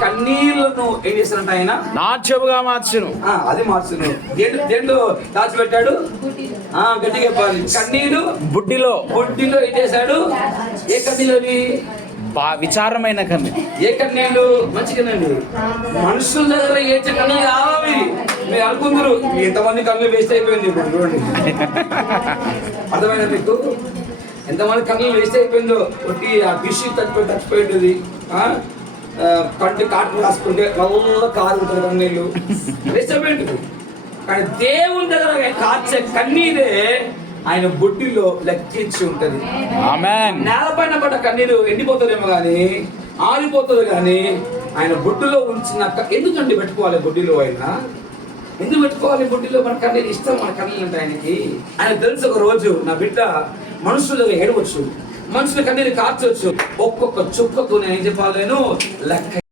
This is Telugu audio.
కన్నీళ్ళను ఏం చేశారంట ఆయన? నాట్యముగా మార్చును. అది మార్చును. దేంట్లో దాచిపెట్టాడు? ఆ గట్టిగా చెప్పాలి. కన్నీరు బుడ్డిలో. బొడ్డిలో ఏం చేశాడు? ఏ కన్నీళ్ళు అవి? బా విచారమైన కన్ను. ఏ కన్నీళ్ళు? మంచి కన్నీళ్ళు. మనుషుల దగ్గర ఏడ్చే కన్నీళ్ళు కావాలి. మీరు అనుకుందరు. ఎంతమంది కళ్ళు వేస్ట్ అయిపోయింది ఇప్పుడు చూడండి. అర్థమైనా మీకు? ఎంతమంది కళ్ళు వేస్ట్ అయిపోయిందో. ఒకటి ఆ ఫిష్ తచ్చిపోయి చచ్చిపోయింది కంటి కాటు రాసుకుంటే నవ్వులో కారు ఉంటుంది కన్నీళ్ళు కానీ దేవుని దగ్గర కార్చే కన్నీరే ఆయన బొడ్డిలో లెక్కించి ఉంటది. ఆమెన్. నేలపైన పడ్డ కన్నీరు ఎండిపోతుందేమో కానీ ఆరిపోతుంది కానీ ఆయన బొడ్డులో ఉంచిన ఎందుకండి పెట్టుకోవాలి బొడ్డిలో ఆయన? ఎందుకు పెట్టుకోవాలి బొడ్డిలో? మన కన్నీరు ఇష్టం మన కన్నీళ్ళు అంటే ఆయనకి. ఆయన తెలుసు ఒక రోజు నా బిడ్డ మనుషులుగా ఏడవచ్చు. మనుషుల కన్నీరు కార్చొచ్చు. ఒక్కొక్క చుక్కకు నేను ఏం చెప్పాలి నేను లెక్క